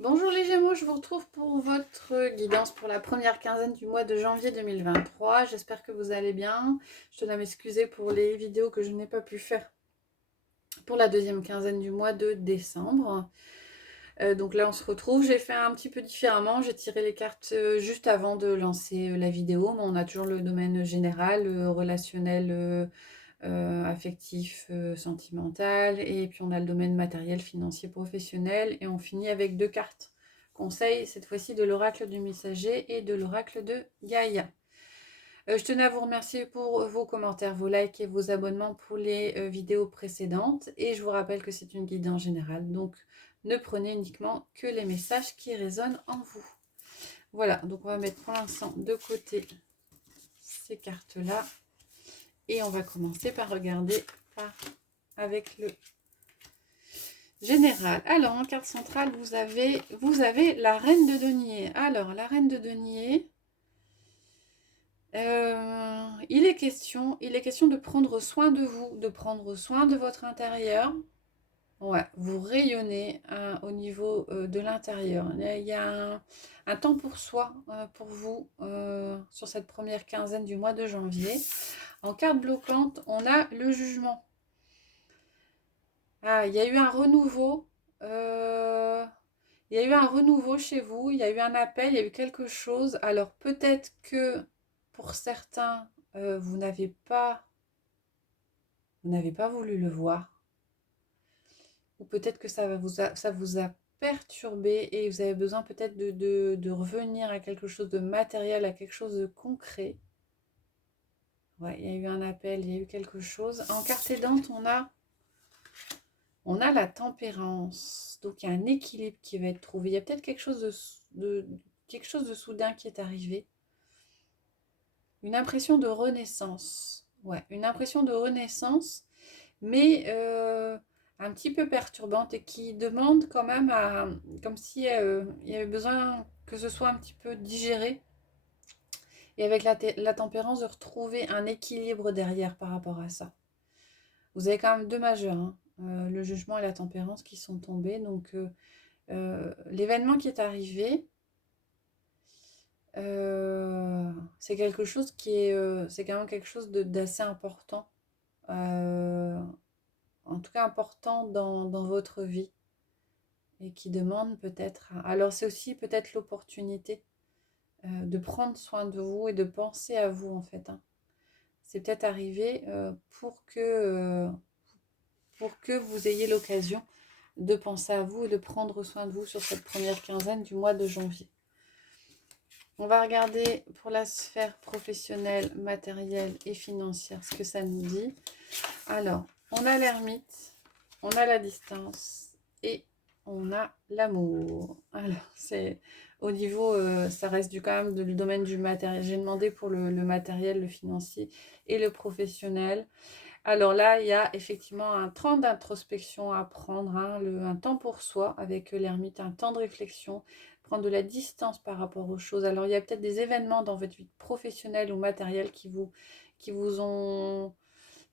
Bonjour les Gémeaux, je vous retrouve pour votre guidance pour la première quinzaine du mois de janvier 2023. J'espère que vous allez bien. Je tenais à m'excuser pour les vidéos que je n'ai pas pu faire pour la deuxième quinzaine du mois de décembre. Donc là on se retrouve, j'ai fait un petit peu différemment, j'ai tiré les cartes juste avant de lancer la vidéo, mais on a toujours le domaine général, relationnel, affectif, sentimental, et puis on a le domaine matériel, financier, professionnel, et on finit avec 2 cartes conseils, cette fois-ci de l'oracle du messager et de l'oracle de Gaïa. Je tenais à vous remercier pour vos commentaires, vos likes et vos abonnements pour les vidéos précédentes, et je vous rappelle que c'est une guidance générale, donc ne prenez uniquement que les messages qui résonnent en vous. Voilà, donc on va mettre pour l'instant de côté ces cartes-là. Et on va commencer par regarder avec le général. Alors, en carte centrale, vous avez la reine de denier. Alors, la reine de denier, il est question de prendre soin de vous, de prendre soin de votre intérieur. Ouais, vous rayonnez au niveau de l'intérieur. Il y a un temps pour soi, pour vous, sur cette première quinzaine du mois de janvier. En carte bloquante, on a le jugement. Ah, il y a eu un renouveau. Il y a eu un renouveau chez vous. Il y a eu un appel. Il y a eu quelque chose. Alors peut-être que pour certains, vous n'avez pas voulu le voir. Ou peut-être que ça vous a perturbé et vous avez besoin peut-être de revenir à quelque chose de matériel, à quelque chose de concret. Ouais, il y a eu un appel, il y a eu quelque chose. En carte aidante, on a la tempérance, donc il y a un équilibre qui va être trouvé. Il y a peut-être quelque chose de soudain qui est arrivé. Une impression de renaissance. Ouais, une impression de renaissance, mais un petit peu perturbante et qui demande quand même comme si il y avait besoin que ce soit un petit peu digéré. Et avec la tempérance, de retrouver un équilibre derrière par rapport à ça. Vous avez quand même deux majeurs, hein, le jugement et la tempérance qui sont tombés. Donc, l'événement qui est arrivé, c'est quelque chose c'est quand même quelque chose d'assez important, euh, en tout cas important dans votre vie et qui demande peut-être. Alors, c'est aussi peut-être l'opportunité de prendre soin de vous et de penser à vous en fait, hein. C'est peut-être arrivé pour que vous ayez l'occasion de penser à vous et de prendre soin de vous sur cette première quinzaine du mois de janvier. On va regarder pour la sphère professionnelle, matérielle et financière ce que ça nous dit. Alors, on a l'ermite, on a la distance et on a l'amour. Alors, c'est au niveau, ça reste quand même du domaine du matériel. J'ai demandé pour le matériel, le financier et le professionnel. Alors là, il y a effectivement un temps d'introspection à prendre, hein, un temps pour soi avec l'ermite, un temps de réflexion, prendre de la distance par rapport aux choses. Alors il y a peut-être des événements dans votre vie professionnelle ou matérielle qui vous ont,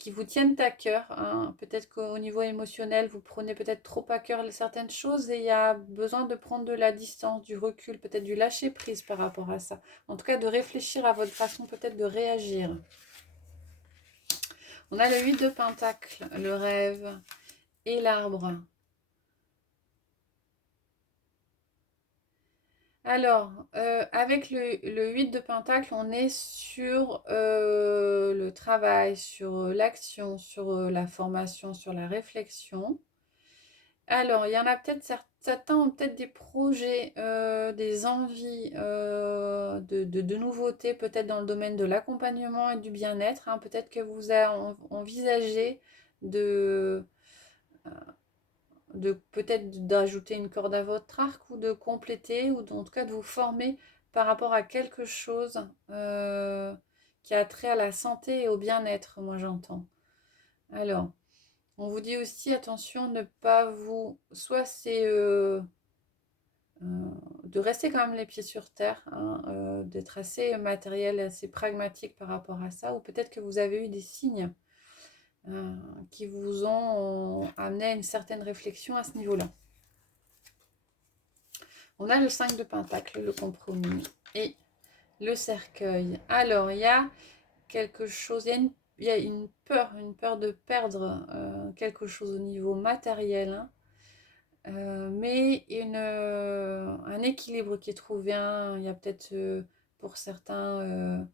qui vous tiennent à cœur, hein. Peut-être qu'au niveau émotionnel, vous prenez peut-être trop à cœur certaines choses et il y a besoin de prendre de la distance, du recul, peut-être du lâcher prise par rapport à ça. En tout cas, de réfléchir à votre façon peut-être de réagir. On a le 8 de Pentacle, le rêve et l'arbre. Alors, avec le 8 de Pentacle, on est sur le travail, sur l'action, sur la formation, sur la réflexion. Alors, il y en a peut-être certains ont peut-être des projets, des envies de nouveautés, peut-être dans le domaine de l'accompagnement et du bien-être, hein. Peut-être que vous avez envisagé de, peut-être d'ajouter une corde à votre arc ou de compléter ou en tout cas de vous former par rapport à quelque chose qui a trait à la santé et au bien-être, moi j'entends. Alors, on vous dit aussi attention, ne pas vous... Soit c'est de rester quand même les pieds sur terre, hein, d'être assez matériel, assez pragmatique par rapport à ça, ou peut-être que vous avez eu des signes qui vous ont amené à une certaine réflexion à ce niveau-là. On a le 5 de Pentacle, le compromis et le cercueil. Alors, il y a quelque chose, il y a une peur de perdre quelque chose au niveau matériel, hein. Mais un équilibre qui est trouvé, hein. Il y a peut-être pour certains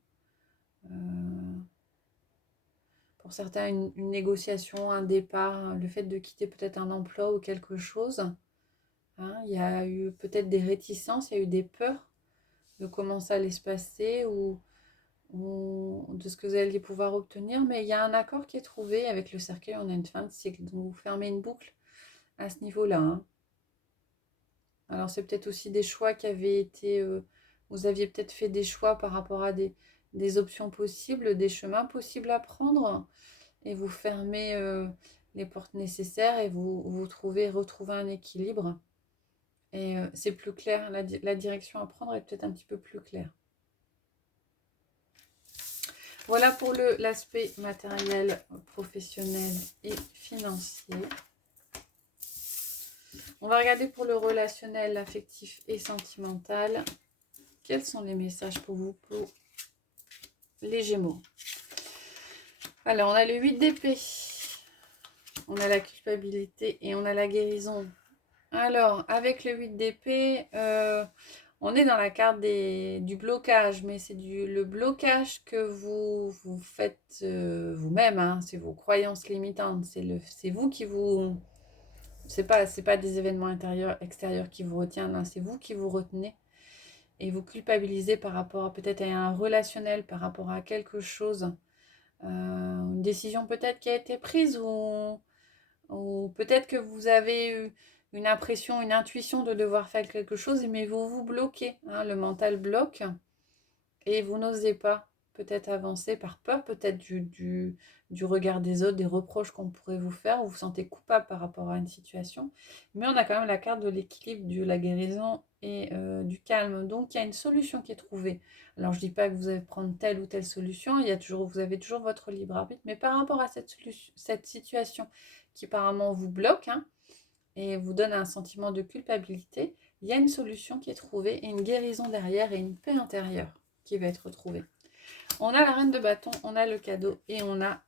une négociation, un départ, hein, le fait de quitter peut-être un emploi ou quelque chose, hein. Il y a eu peut-être des réticences, il y a eu des peurs de comment ça allait se passer ou de ce que vous alliez pouvoir obtenir, mais il y a un accord qui est trouvé avec le cercueil. On a une fin de cycle, donc vous fermez une boucle à ce niveau-là, hein. Alors c'est peut-être aussi des choix qui avaient été, vous aviez peut-être fait des choix par rapport à des options possibles, des chemins possibles à prendre, et vous fermez les portes nécessaires et vous retrouvez un équilibre. Et c'est plus clair, la direction à prendre est peut-être un petit peu plus claire. Voilà pour l'aspect matériel, professionnel et financier. On va regarder pour le relationnel, affectif et sentimental. Quels sont les messages pour vous, pour les Gémeaux? Alors, on a le 8 d'épée. On a la culpabilité et on a la guérison. Alors, avec le 8 d'épée, on est dans la carte du blocage, mais c'est le blocage que vous faites vous-même, hein. C'est vos croyances limitantes. C'est vous qui vous... C'est pas des événements extérieurs qui vous retiennent, hein. C'est vous qui vous retenez. Et vous culpabilisez par rapport à peut-être à un relationnel, par rapport à quelque chose. Une décision peut-être qui a été prise ou peut-être que vous avez eu une impression, une intuition de devoir faire quelque chose, mais vous vous bloquez, hein, le mental bloque et vous n'osez pas peut-être avancer par peur, peut-être du regard des autres, des reproches qu'on pourrait vous faire, vous vous sentez coupable par rapport à une situation. Mais on a quand même la carte de l'équilibre, de la guérison et du calme. Donc il y a une solution qui est trouvée. Alors je ne dis pas que vous allez prendre telle ou telle solution, vous avez toujours votre libre arbitre, mais par rapport à cette situation qui apparemment vous bloque, hein, et vous donne un sentiment de culpabilité, il y a une solution qui est trouvée et une guérison derrière et une paix intérieure qui va être trouvée. On a la reine de bâton, on a le cadeau et on a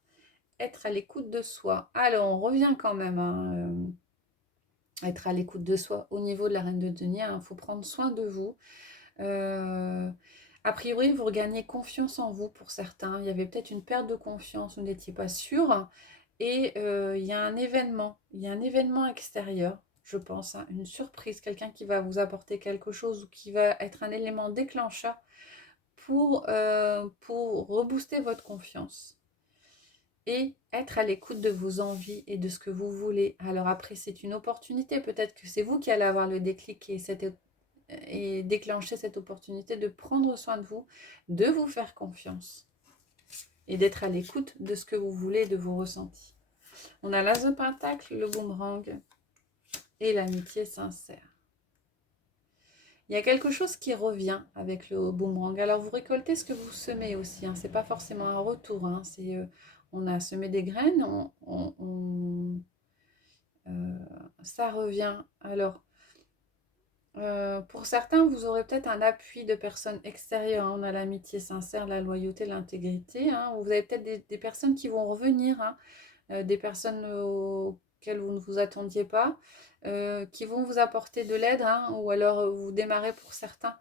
être à l'écoute de soi. Alors on revient quand même, hein, être à l'écoute de soi au niveau de la reine de denier. Il faut prendre soin de vous. A priori, vous regagnez confiance en vous pour certains. Il y avait peut-être une perte de confiance, vous n'étiez pas sûr. Et il y a un événement extérieur, je pense, hein, une surprise, quelqu'un qui va vous apporter quelque chose ou qui va être un élément déclencheur pour rebooster votre confiance et être à l'écoute de vos envies et de ce que vous voulez. Alors après, c'est une opportunité, peut-être que c'est vous qui allez avoir le déclic et déclencher cette opportunité de prendre soin de vous, de vous faire confiance et d'être à l'écoute de ce que vous voulez, de vos ressentis. On a l'as de pentacle, le boomerang et l'amitié sincère. Il y a quelque chose qui revient avec le boomerang. Alors vous récoltez ce que vous semez aussi, hein. C'est pas forcément un retour, hein. On a semé des graines, ça revient. Alors pour certains, vous aurez peut-être un appui de personnes extérieures, hein. On a l'amitié sincère, la loyauté, l'intégrité, hein. Vous avez peut-être des personnes qui vont revenir, hein. Des personnes auxquelles vous ne vous attendiez pas, qui vont vous apporter de l'aide, hein, ou alors vous démarrez pour certains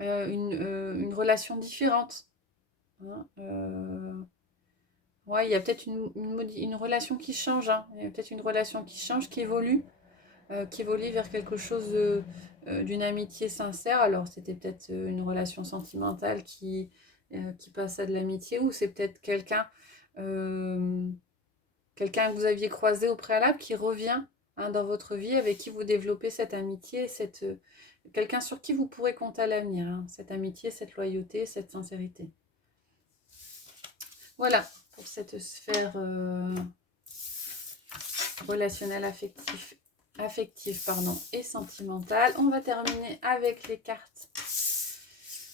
une relation différente, hein. Ouais, il y a peut-être une relation qui change, hein. Il y a peut-être une relation qui change, qui évolue vers quelque chose d'une amitié sincère. Alors c'était peut-être une relation sentimentale qui passe à de l'amitié, ou c'est peut-être euh, quelqu'un que vous aviez croisé au préalable qui revient, hein, dans votre vie, avec qui vous développez cette amitié, quelqu'un sur qui vous pourrez compter à l'avenir, hein, cette amitié, cette loyauté, cette sincérité. Voilà pour cette sphère relationnelle, affective et sentimentale. On va terminer avec les cartes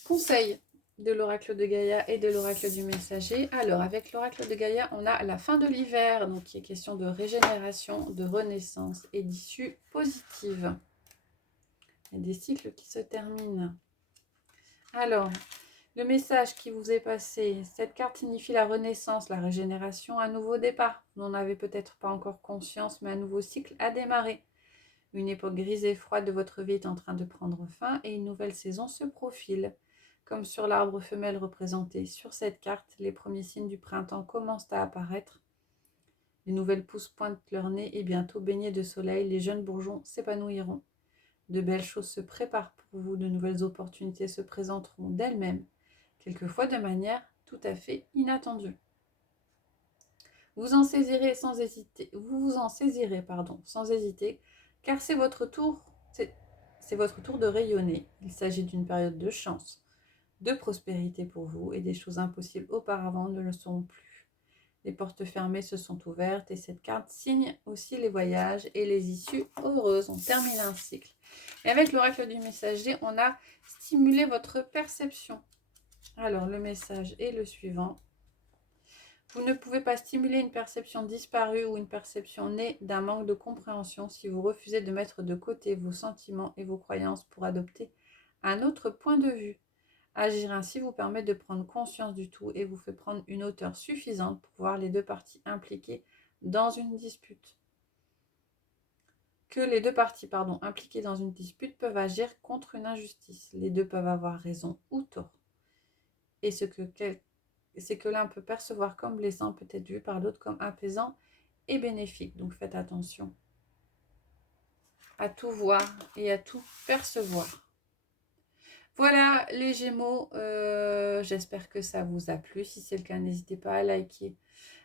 conseils de l'oracle de Gaïa et de l'oracle du messager. Alors, avec l'oracle de Gaïa, on a la fin de l'hiver, donc il est question de régénération, de renaissance et d'issue positive. et des cycles qui se terminent. Alors, le message qui vous est passé, cette carte signifie la renaissance, la régénération, un nouveau départ. Vous n'en avez peut-être pas encore conscience, mais un nouveau cycle a démarré. Une époque grise et froide de votre vie est en train de prendre fin et une nouvelle saison se profile. Comme sur l'arbre femelle représenté sur cette carte, les premiers signes du printemps commencent à apparaître. Les nouvelles pousses pointent leur nez et bientôt, baignés de soleil, les jeunes bourgeons s'épanouiront. De belles choses se préparent pour vous, de nouvelles opportunités se présenteront d'elles-mêmes, quelquefois de manière tout à fait inattendue. Vous en saisirez sans hésiter, sans hésiter, car c'est votre tour de rayonner. Il s'agit d'une période de chance, de prospérité pour vous, et des choses impossibles auparavant ne le sont plus. Les portes fermées se sont ouvertes et cette carte signe aussi les voyages et les issues heureuses. On termine un cycle. Et avec l'oracle du messager, on a stimulé votre perception. Alors, le message est le suivant. Vous ne pouvez pas stimuler une perception disparue ou une perception née d'un manque de compréhension si vous refusez de mettre de côté vos sentiments et vos croyances pour adopter un autre point de vue. Agir ainsi vous permet de prendre conscience du tout et vous fait prendre une hauteur suffisante pour voir les deux parties impliquées dans une dispute. Que les deux parties impliquées dans une dispute peuvent agir contre une injustice. Les deux peuvent avoir raison ou tort. Et c'est que l'un peut percevoir comme blessant peut être vu par l'autre comme apaisant et bénéfique. Donc faites attention à tout voir et à tout percevoir. Voilà les Gémeaux, j'espère que ça vous a plu. Si c'est le cas, n'hésitez pas à liker,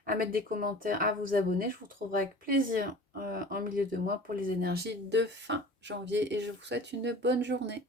à mettre des commentaires, à vous abonner. Je vous retrouverai avec plaisir en milieu de mois pour les énergies de fin janvier et je vous souhaite une bonne journée.